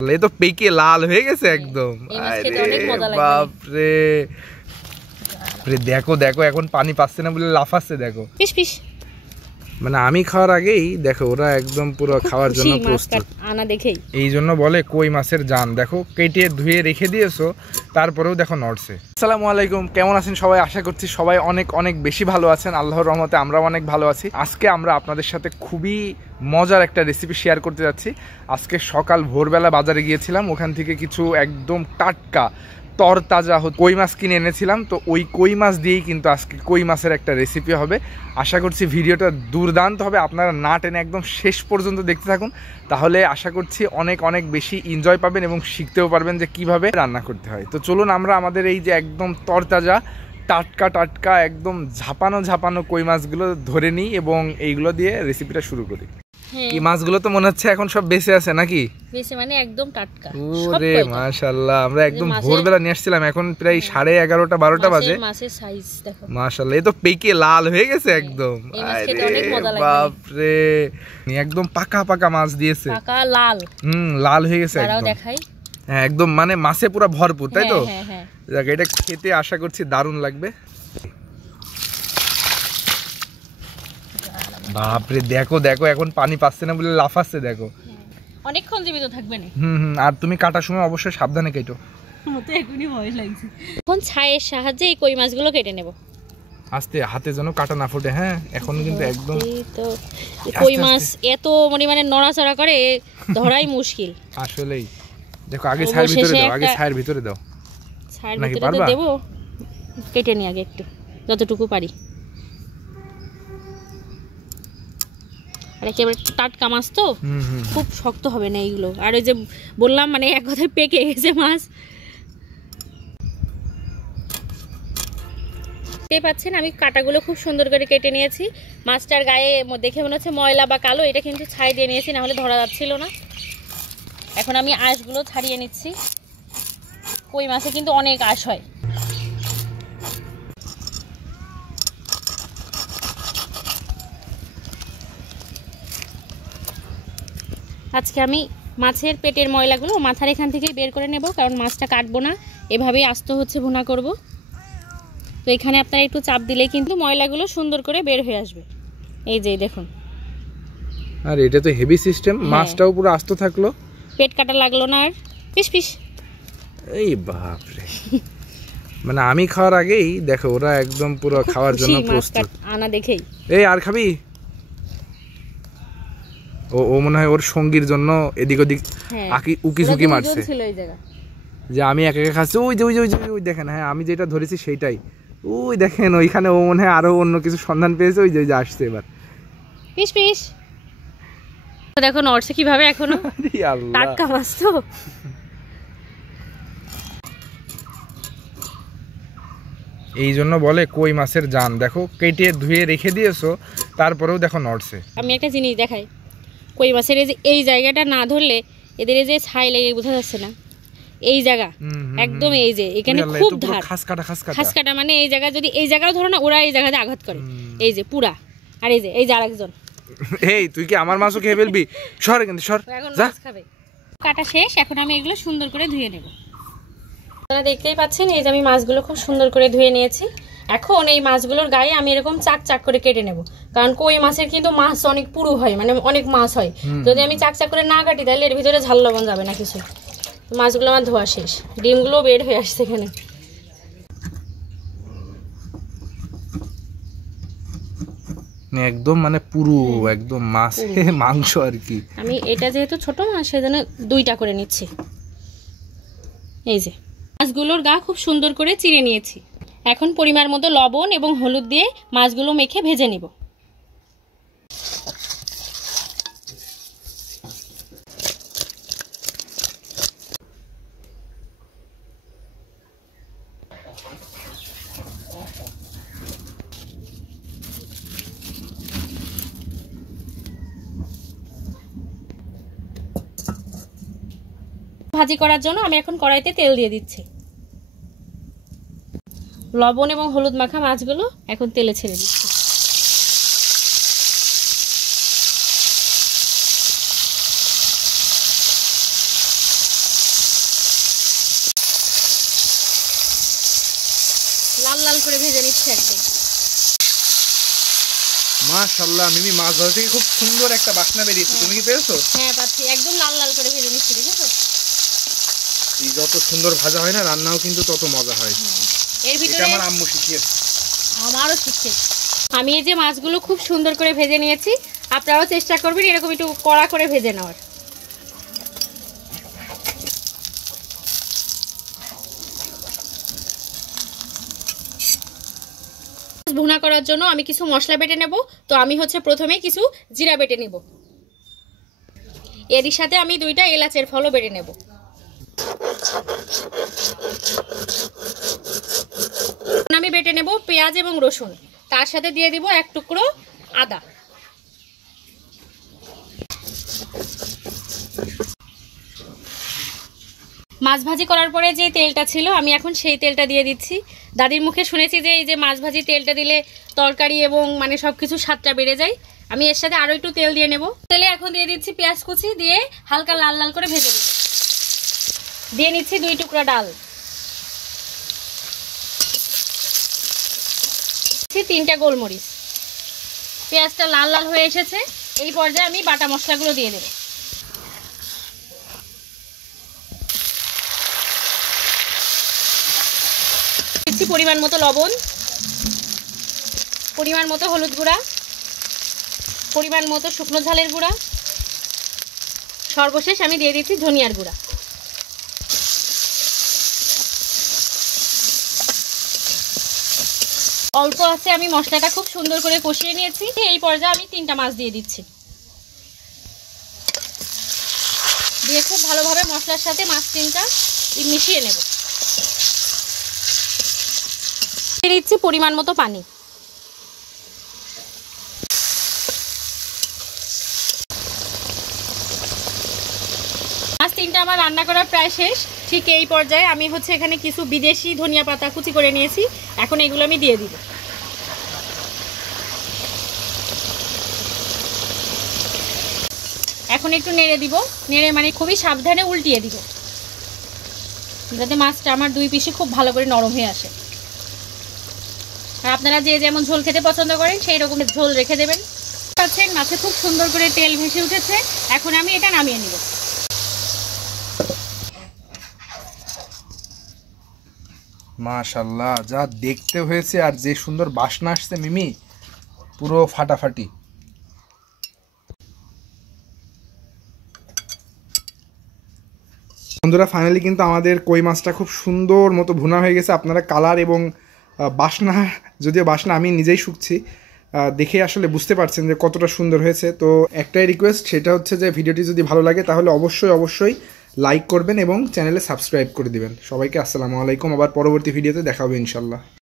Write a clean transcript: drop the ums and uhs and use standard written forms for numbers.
এ তো পেকে লাল হয়ে গেছে একদম। বাপরে, দেখো দেখো এখন পানি পাচ্ছে না বলে লাফাচ্ছে দেখো। মানে আমি খাওয়ার আগেই দেখো ওরা একদম পুরো খাওয়ার জন্য প্রস্তুত। এই জন্য বলে কই মাছের জান। দেখো কেটে ধুয়ে রেখে দিয়েছো, তারপরেও দেখো নড়ছে। আসসালামু আলাইকুম, কেমন আছেন সবাই? আশা করছি সবাই অনেক অনেক বেশি ভালো আছেন। আল্লাহর রহমতে আমরাও অনেক ভালো আছি। আজকে আমরা আপনাদের সাথে খুবই মজার একটা রেসিপি শেয়ার করতে যাচ্ছি। আজকে সকাল ভোরবেলা বাজারে গিয়েছিলাম, ওখান থেকে কিছু একদম টাটকা তরতাজা কই মাছ কিনে এনেছিলাম। তো ওই কই মাছ দিয়েই কিন্তু আজকে কই মাছের একটা রেসিপি হবে। আশা করছি ভিডিওটা দুর্দান্ত হবে, আপনারা না টেনে একদম শেষ পর্যন্ত দেখতে থাকুন, তাহলে আশা করছি অনেক অনেক বেশি এনজয় পাবেন এবং শিখতেও পারবেন যে কিভাবে রান্না করতে হয়। তো চলুন আমরা আমাদের এই যে একদম তরতাজা টাটকা টাটকা একদম ঝাপানো ঝাপানো কই মাছগুলো ধরে নিই এবং এইগুলো দিয়ে রেসিপিটা শুরু করি। কি মাছগুলো তো মনে হচ্ছে এখন সব বেঁচে আছে নাকি? বেঁচে মানে একদম টাটকা। ওরে মাশাআল্লাহ, আমরা একদম ভোরবেলা নিয়ে আসছিলাম, এখন প্রায় 11:30-12টা বাজে। মাছের সাইজ দেখো মাশাআল্লাহ, এই তো পেকে লাল হয়ে গেছে একদম। এই মাছ খেতে অনেক মজা লাগে। বাপরে, একদম পাকা পাকা মাছ দিয়েছে, পাকা লাল। লাল হয়ে গেছে একদম। দাঁড়াও দেখাই। হ্যাঁ একদম, মানে মাছে পুরো ভরপুর, তাই তো? হ্যাঁ হ্যাঁ। দেখ এটা খেতে আশা করছি দারুণ লাগবে। বাপরে, দেখো দেখো এখন পানি পাচ্ছে না বলে লাফাচ্ছে দেখো। অনেকক্ষণ জীবিত থাকবে না। আর তুমি কাটার সময় অবশ্যই সাবধানে কেটো। মতে এখনই ভয় লাগছে। এখন ছাইয়ের সাহায্যে এই কই মাছগুলো কেটে নেব। আস্তে, হাতে যেন কাটা না ফুটে। হ্যাঁ এখন কিন্তু একদম তো কই মাছ এত মানে নড়াচড়া করে, ধরাই মুশকিল আসলেই। দেখো আগে ছাইয়ের ভিতরে দাও, আগে ছাইয়ের ভিতরে দাও। ছাইয়ের ভিতরে দেব, কেটে নি আগে একটু যতটুকু পারি। আর একেবারে টাটকা মাছ তো খুব শক্ত হবে না এইগুলো। আর ওই যে বললাম মানে এক কথায় পেকে গেছে মাছ। দেখতে পাচ্ছেন আমি কাটাগুলো খুব সুন্দর করে কেটে নিয়েছি। মাছটার গায়ে দেখে মনে হচ্ছে ময়লা বা কালো, এটা কিন্তু ছাই দিয়ে নিয়েছি, না হলে ধরা যাচ্ছিল না। এখন আমি আঁশগুলো ছাড়িয়ে নিচ্ছি। কই মাছে কিন্তু অনেক আঁশ হয়। আজকে আমি মাছের পেটের ময়লাগুলো মাথার এখান থেকে বের করে নেব, কারণ মাছটা কাটবো না, এভাবেই আস্ত হচ্ছে ভুনা করব। তো এখানে আপনারা একটু চাপ দিলেই কিন্তু ময়লাগুলো সুন্দর করে বের হয়ে আসবে। এই যে দেখুন। আর এটা তো হেভি সিস্টেম, মাছটাও পুরো আস্ত থাকলো, পেট কাটা লাগলো না আর। Piece piece. এই বাপ রে, মানে আমি খাওয়ার আগেই দেখো ওরা একদম পুরো খাওয়ার জন্য প্রস্তুত। আনা দেখেই এই আর খাবি? ও মনে হয় ওর সঙ্গীর জন্য এদিক ওদিক উকি ঝুঁকি মারছে যে আমি একা একা খাচ্ছি। ওই যে ওই যে ওই যে ওই দেখেন, হ্যাঁ আমি যেটা ধরেছি সেইটাই। ওই দেখেন ওইখানে ও মনে হয় আরো অন্য কিছু সন্ধান পেয়েছে। ওই যে আসছে এবার। পিস পিস দেখো নড়ছে কিভাবে এখনো। টাটকা মাছ তো। এই জন্য বলে কই মাছের জান। দেখো কেটে ধুয়ে রেখে দিয়েছো, তারপরেও দেখো নড়ছে। আমি একটা জিনিস দেখাই, কই মাছের এই জায়গাটা না ধরলে এদের যে ছাই লেগে বোঝা যাচ্ছে না। এই জায়গা একদম, এই যে এখানে খুব ধার, খাসকাটা মানে এই জায়গা যদি এই জায়গাও ধরো না, ওরা এই জায়গাতে আঘাত করে। এই যে পুরা। আর এই যে আরেকজন। এই তুই কি আমার মাছও খেয়ে ফেলবি? সর কিন্তু সর। যা খাবে। কাটা শেষ, এখন আমি এগুলো সুন্দর করে ধুয়ে নেব। আপনারা দেখতেই পাচ্ছেন এই যে আমি মাছগুলো খুব সুন্দর করে ধুয়ে নিয়েছি। এখন এই মাছগুলোর গায়ে আমি এরকম চাক চাক করে কেটে নেব, কারণ কই মাছের কিন্তু মাছ অনেক পুরু হয়, মানে অনেক মাছ হয়। যদি আমি চাক চাক করে না কাটি তাহলে এর ভিতরে ঝাল লবণ যাবে না কিছু। মাছগুলো আমার ধোয়া শেষ, ডিমগুলো বের হয়ে আসছে এখানে। একদম মানে পুরো একদম মাছ মাংস আর কি। আমি এটা যেহেতু ছোট মাছ সেজন্য 2টা করে নিচ্ছি। এই যে মাছগুলোর গা খুব সুন্দর করে চিড়ে নিয়েছি। এখন পরিমাণ মতো লবণ এবং হলুদ দিয়ে মাছগুলো মেখে ভেজে নিব। ভাজি করার জন্য আমি এখন কড়াইতে তেল দিয়ে দিচ্ছি। লবণ এবং হলুদ মাখা মাছগুলো এখন তেলে ছেড়ে দিচ্ছি। লাল লাল করে ভেজে নিচ্ছি একদম। মাশাআল্লাহ মিমি, মাছ ভাজা থেকে খুব সুন্দর একটা বাসনা বেরিয়েছে, তুমি কি পেয়েছো? হ্যাঁ পাচ্ছি, একদম লাল লাল করে ভেজে নিচ্ছি, দেখেছো? এই যত সুন্দর ভাজা হয় না রান্নাও কিন্তু তত মজা হয়। এর ভিতরে আমার আম্মু শিখিয়েছে, আমারও শিখিয়েছে। আমি এই যে মাছগুলো খুব সুন্দর করে ভেজে নিয়েছি, আপনারাও চেষ্টা করবেন এরকম একটু কড়া করে ভেজে নেওয়ার। ভুনা করার জন্য আমি কিছু মশলা বেটে নেব। তো আমি হচ্ছে প্রথমে কিছু জিরা বেটে নেব, এরই সাথে আমি 2টা এলাচের ফলও বেটে নেব। আমি বেটে নেব পেঁয়াজ এবং রসুন, তার সাথে দিয়ে দিব 1 টুকরো আদা। মাছ ভাজি করার পরে যে তেলটা ছিল আমি এখন সেই তেলটা দিয়ে দিচ্ছি। দাদির মুখে শুনেছি যে এই যে মাছ ভাজি তেলটা দিলে তরকারি এবং মানে সব কিছু স্বাদটা বেড়ে যায়। আমি এর সাথে আরও একটু তেল দিয়ে নেব। তেলে এখন দিয়ে দিচ্ছি পেঁয়াজ কুচি, দিয়ে হালকা লাল লাল করে ভেজে নেব। দিয়ে নিচ্ছি 2 টুকরা ডাল, 3টা গোলমরিচ। পেঁয়াজটা লাল লাল হয়ে এসেছে, এই পর্যায়ে আমি বাটা মশলাগুলো দিয়ে দেব। দিচ্ছি পরিমাণ মতো লবণ, পরিমাণ মতো হলুদ গুঁড়া, পরিমাণ মতো শুকনো ঝালের গুঁড়া, সর্বশেষ আমি দিয়ে দিচ্ছি ধনিয়ার গুঁড়া। অল্প আছে আমি মশলাটা খুব সুন্দর করে কষিয়ে নিয়েছি। এই পর্যায়ে আমি 3টা মাছ দিয়ে দিচ্ছি, দিয়ে খুব ভালোভাবে মশলার সাথে মাছ 3টা মিশিয়ে নেব। দিয়ে দিচ্ছি পরিমাণ মতো পানি। মাছ 3টা আমার রান্না করা প্রায় শেষ। ঠিক এই পর্যায়ে আমি হচ্ছে এখানে কিছু বিদেশি ধনিয়া পাতা কুচি করে নিয়েছি, এখন এগুলো আমি দিয়ে দিব। এখন একটু নেড়ে দিব, নেড়ে মানে খুবই সাবধানে উল্টিয়ে দিব, যাতে মাছটা আমার 2 পিসে খুব ভালো করে নরম হয়ে আসে। আর আপনারা যে যেমন ঝোল খেতে পছন্দ করেন সেই রকম ঝোল রেখে দেবেন। পাচ্ছেন মাছে খুব সুন্দর করে তেল ভেসে উঠেছে, এখন আমি এটা নামিয়ে নিব। মাশাআল্লাহ, যা দেখতে হয়েছে আর যে সুন্দর বাসনা আসছে মিমি, পুরো ফাটাফাটি। বন্ধুরা ফাইনালি কিন্তু আমাদের কই মাছটা খুব সুন্দর মতো ভুনা হয়ে গেছে। আপনারা কালার এবং বাসনা, যদিও বাসনা আমি নিজেই শুকছি, দেখে আসলে বুঝতে পারছেন যে কতটা সুন্দর হয়েছে। তো একটাই রিকোয়েস্ট, সেটা হচ্ছে যে ভিডিওটি যদি ভালো লাগে তাহলে অবশ্যই লাইক করবেন এবং চ্যানেলে সাবস্ক্রাইব করে দিবেন। সবাইকে আসসালামু আলাইকুম, আবার পরবর্তী ভিডিওতে দেখা হবে ইনশাল্লাহ।